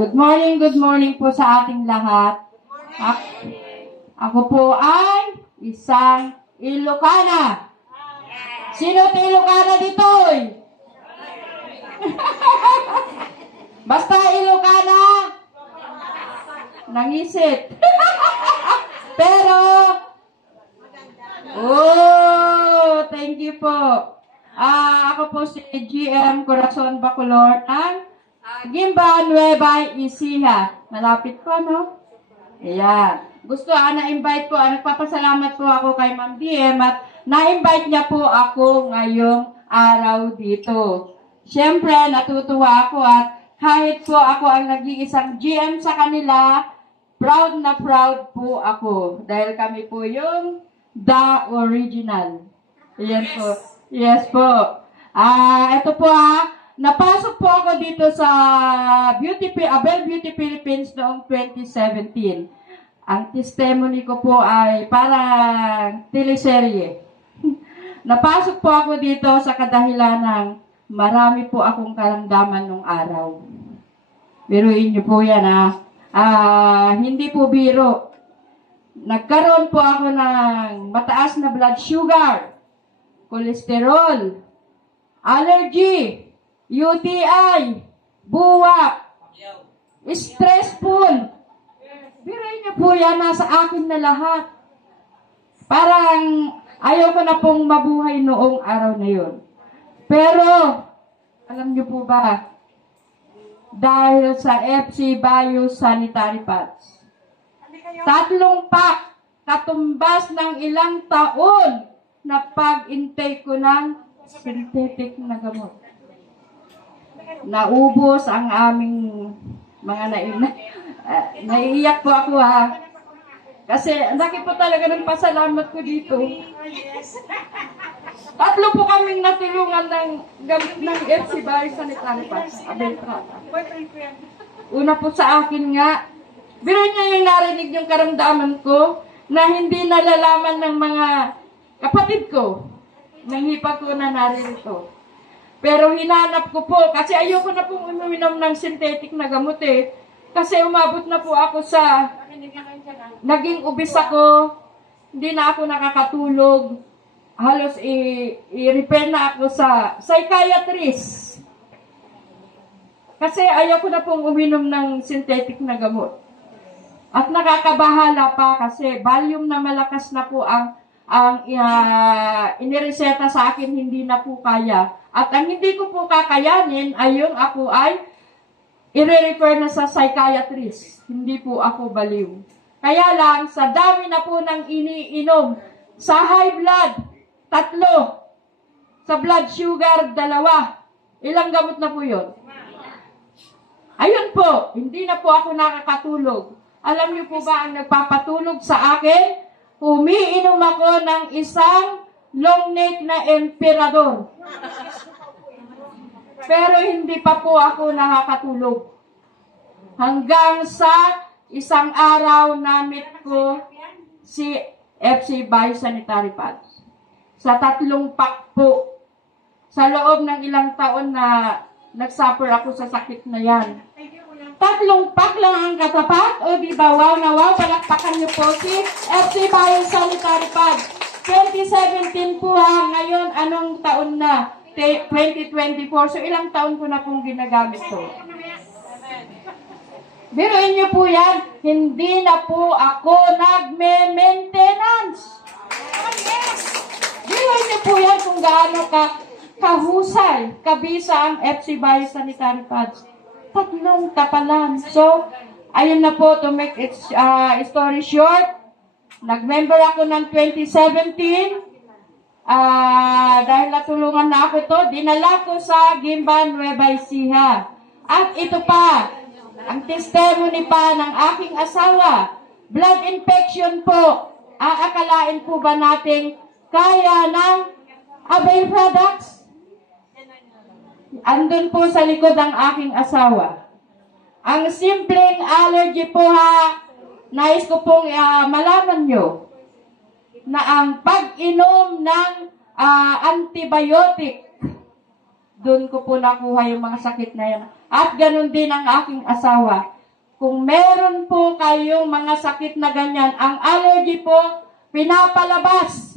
Good morning po sa ating lahat. Ako po ay isang Ilocana. Sino ang Ilocana dito? Basta Ilocana, nangisit. Pero, thank you po. Ako po si GM Corazon Bacolor ng Gimba Nueva Ecija. Malapit po, no? Ayan. Gusto, na-invite po, nagpapasalamat po ako kay Ma'am DM at na-invite niya po ako ngayong araw dito. Siyempre, natutuwa ako at kahit po ako ang nag-iisang GM sa kanila, proud na proud po ako. Dahil kami po yung the original. Ayan po. Yes po. Ito po napasok po ako dito sa Abel Beauty Philippines noong 2017. Ang testimony ko po ay parang teleserye. Napasok po ako dito sa kadahilan ng marami po akong karamdaman nung araw. Biruin niyo po yan hindi po biro. Nagkaroon po ako ng mataas na blood sugar, cholesterol, allergy, UTI, buwak, stressful. Biruin niyo po yan, nasa akin na lahat. Parang ayaw ko na pong mabuhay noong araw na yun. Pero, alam niyo po ba, dahil sa FC Bio Sanitary Pads, 3 pack, katumbas ng ilang taon na pag-intake ko ng synthetic na gamot. Naubos ang aming mga naiiyak po ako kasi ang laki po talaga ng pasalamat ko dito. 3 po kaming natulungan ng FC Bio Sanitary Pads. Una po sa akin nga, biro niya yung narinig yung karamdaman ko na hindi nalalaman ng mga kapatid ko. Nang hipag ko na naririto. Pero hinanap ko po, kasi ayoko na pong uminom ng synthetic na gamot Kasi umabot na po ako sa, naging ubis ako, hindi na ako nakakatulog. Halos i-repair na ako sa psychiatrist. Kasi ayoko na pong uminom ng synthetic na gamot. At nakakabahala pa kasi volume na malakas na po ang inireseta sa akin, hindi na po kaya. At ang hindi ko po kakayanin ay yung ako ay i-refer na sa psychiatrist. Hindi po ako baliw. Kaya lang, sa dami na po ng iniinom, sa high blood, 3. Sa blood sugar, 2. Ilang gamot na po yun? Ayun po, hindi na po ako nakakatulog. Alam niyo po ba ang nagpapatulog sa akin? Umiinom ako ng isang long neck na emperador. Pero hindi pa po ako nakakatulog. Hanggang sa isang araw na-meet ko si FC Bio Sanitary Pads. Sa 3 pack po. Sa loob ng ilang taon na nagsuffer ako sa sakit na yan. 3 pack lang ang katapat. O di ba, wow na wow, palakpakan niyo po si FC Bio Sanitary Pads. 2017 po ngayon, anong taon na? 2024. So, ilang taon ko na pong ginagamit to. Biruin niyo po yan, hindi na po ako nagme-maintenance. Biruin niyo po yan kung gaano kahusay, kabisa ang FC Bio Sanitary Pads. 3 tapalan. So, ayun na po, to make it story short, nag-member ako ng 2017. Dahil natulungan na ako to, dinala ko sa Gimba Nueva Ecija. At ito pa, ang testimony pa ng aking asawa, blood infection po. Aakalain po ba nating kaya ng Abay products? Andun po sa likod ang aking asawa. Ang simpleng allergy po nais ko pong malaman nyo na ang pag-inom ng antibiotic, doon ko po nakuha yung mga sakit na yan. At ganun din ang aking asawa. Kung meron po kayong mga sakit na ganyan, ang allergy po, pinapalabas.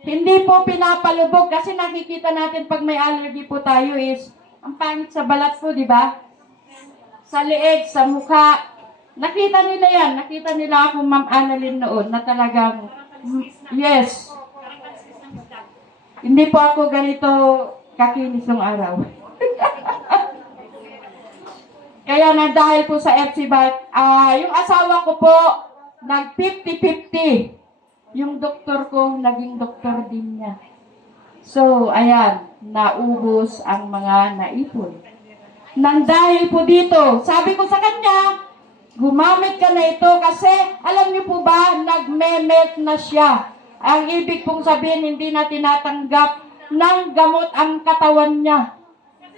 Hindi po pinapalubog kasi nakikita natin pag may allergy po tayo is, ang pangit sa balat po, di ba? Sa leeg, sa mukha. Nakita nila yan. Nakita nila ako, Ma'am Annalyn noon, na talagang, yes. Hindi po ako ganito kakinis ng araw. Kaya na dahil po sa FC Bike, yung asawa ko po, nag 50-50. Yung doktor ko, naging doktor din niya. So, ayan, naubos ang mga naipon. Nang dahil po dito, sabi ko sa kanya, gumamit ka na ito kasi, alam niyo po ba, nagme-melt na siya. Ang ibig pong sabihin, hindi na tinatanggap ng gamot ang katawan niya.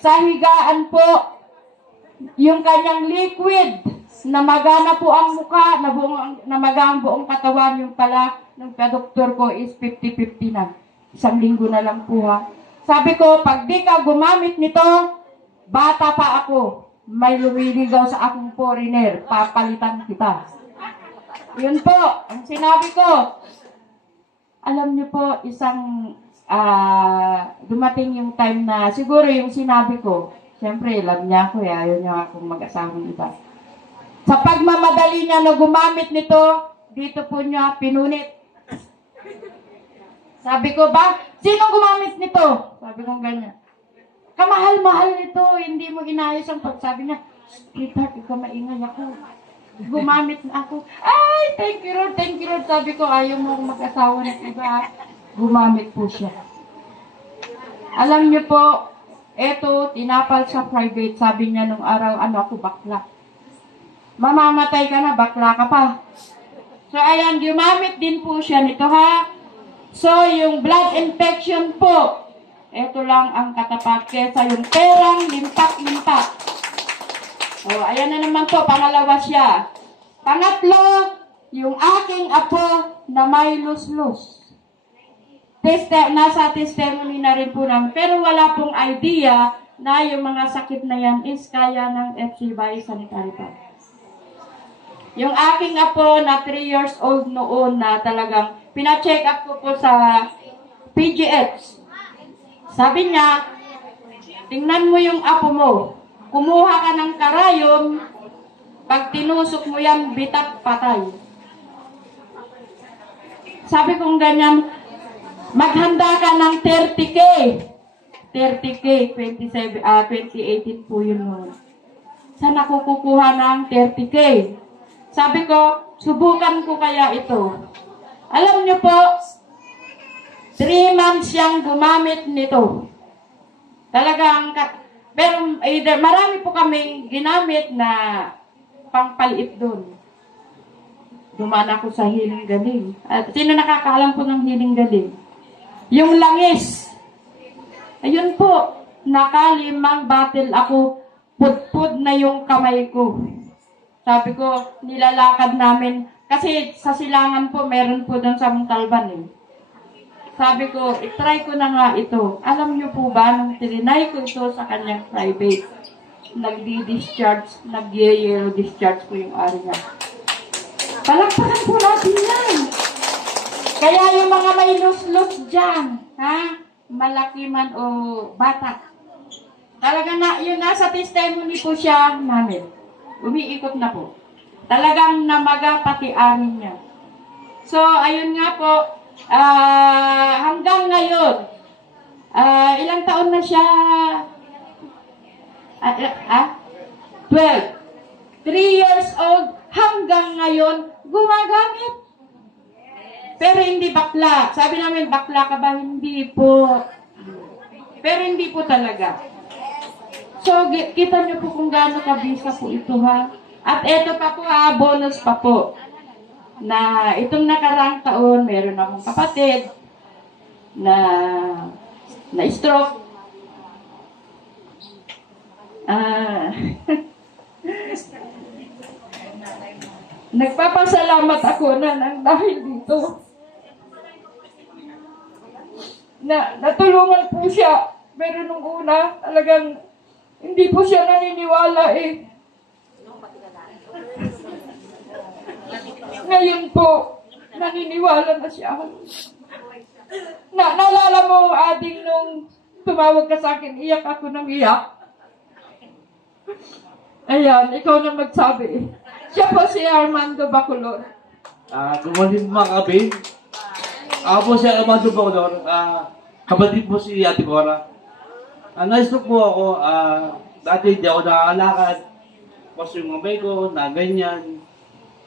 Sa higaan po, yung kanyang liquid, namagana po ang mukha, namaga ang buong katawan, yung pala, ng doktor ko is 50-50 na. 1 linggo na lang po ha. Sabi ko, pag di ka gumamit nito, bata pa ako, may lumiligaw sa akong foreigner, papalitan kita. Yun po, ang sinabi ko. Alam niyo po, dumating yung time na, siguro yung sinabi ko, siyempre, love niya ako, ayaw niya akong mag-asawang iba. Sa pagmamadali niya na gumamit nito, dito po niya pinunit. Sabi ko, ba, sino gumamit nito? Sabi ko ganyan. Kamahal-mahal nito, hindi mo inayos ang pagsabi niya. Sweetheart, ikaw maingay ako. Gumamit na ako. Ay, thank you Lord, thank you Lord. Sabi ko, ayaw mo mag-asawa ng iba. Gumamit po siya. Alam niyo po, eto, tinapal sa private. Sabi niya nung araw, ako bakla. Mamamatay ka na, bakla ka pa. So, ayan, gumamit din po siya nito ha. So, yung blood infection po, ito lang ang katapat kesa yung perang limpak-limpak. O, ayan na naman po, pangalawa siya. Pangatlo, yung aking apo na may lus-lus. Nasa testimony na rin po namin. Pero wala pong idea na yung mga sakit na yan is kaya ng FC by sanitary pad. Yung aking apo na 3 years old noon na talagang pina-check up ko po sa PGH. Sabi niya, tingnan mo yung apo mo. Kumuha ka ng karayom, pag tinusok mo yan, bitat patay. Sabi kong ganyan, maghanda ka ng 30K. 30K, 2018 po yun noon. Saan ako kukuha ng 30K? Sabi ko, subukan ko kaya ito. Alam niyo po, 3 months siyang gumamit nito. Talagang, pero marami po kaming ginamit na pangpaliit doon. Dumaan ako sa Healing Galing. At sino nakakaalam po ng Healing Galing? Yung langis. Ayun po, nakalimang battle ako, pudpud na yung kamay ko. Sabi ko, nilalakad namin, kasi sa silangan po, meron po doon sa Montalban eh. Sabi ko, itry ko na nga ito. Alam niyo po ba, nung tirinay ko ito sa kanyang private, nagdi-discharge, nag-yellow discharge ko yung ari niya. Palakpakan po natin yan. Kaya yung mga may lus-lus dyan, ha? Malaki man o bata. Talaga na, yun nasa testimony po siya namin. Umiikot na po. Talagang namaga pati amin niya. So, ayun nga po, hanggang ngayon, ilang taon na siya? 12. 3 years old, hanggang ngayon, gumagamit. Pero hindi bakla. Sabi namin, bakla ka ba? Hindi po. Pero hindi po talaga. So, kita niyo po kung gaano kabisa po ito ha. At ito pa po ha, bonus pa po. Na itong nakarang taon, meron akong kapatid na stroke. Nagpapasalamat ako na nang dahil dito. Natulungan po siya. Pero nung una, talagang Hindi po siya naniniwala eh. Ngayon po, naniniwala na siya. Naalala mo, ading, nung tumawag ka sa akin, iyak ako ng iyak. Ayan, ikaw na magsabi. Siya po si Armando Bacolor. Gumaling mga kabin. Ako po si Armando Bacolor. Kapatid po si Ate Cora. Na-stroke po ako. Dati hindi ako nakakalakad. Kasi yung kamay ko, na ganyan.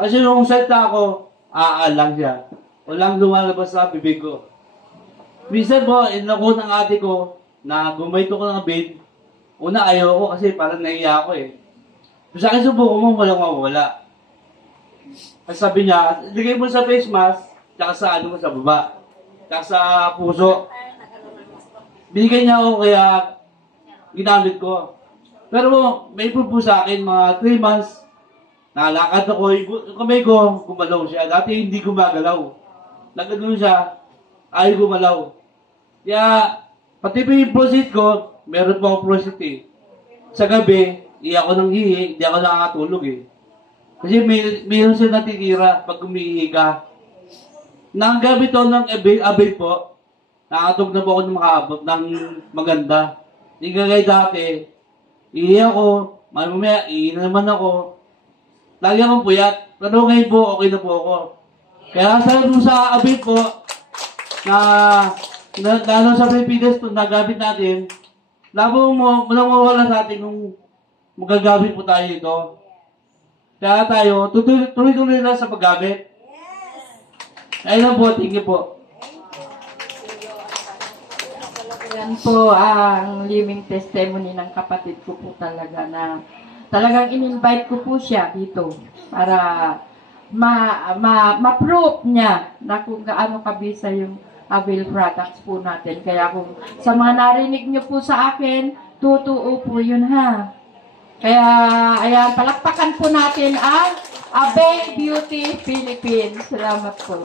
Kasi nung salta ako, lang siya. Walang lumalabas sa bibig ko. Minsan po, inako ng ate ko na gumayto ko ng bed. Una, ayaw ko kasi parang naiya ako eh. Sa akin, subuko mo, walang mawala. Kasi sabi niya, ligay mo sa face mask, tsaka sa ano mo sa baba. Tsaka sa puso. Binigay niya ako kaya ginamit ko. Pero may po sa akin, mga 3 months, nakalakad ako, yung kamay ko, gumalaw siya. Dati hindi gumagalaw. Nagano siya, ayaw gumalaw. Kaya, pati pa yung prosit ko, meron po akong prosit eh. Sa gabi, iyak ko ng hihi, hindi ako nakakatulog eh. Kasi mayroon siya natitira pag umiihi ka. Nang gabi to ng abay po, nakatog na po ako ng makaabot ng maganda. Hindi kagay dati, ihi ako, mamaya ihi na naman ako. Lagi akong puyat, pero ngayon po, okay na po ako. Kaya sa abay po, na sa Pilipinas ito, nagamit natin, labo mo, mawala sa atin kung magagamit po tayo ito. Kaya tayo, tuloy-tuloy lang sa paggamit. Ayun lang po, thank you po. Yan po ang living testimony ng kapatid ko po talaga na talagang in-invite ko po siya dito para ma-prove niya na kung gaano kabisa yung Avail products po natin. Kaya kung sa mga narinig niyo po sa akin, totoo po yun ha. Kaya, ayan, palakpakan po natin ang Avail Beauty Philippines. Salamat po.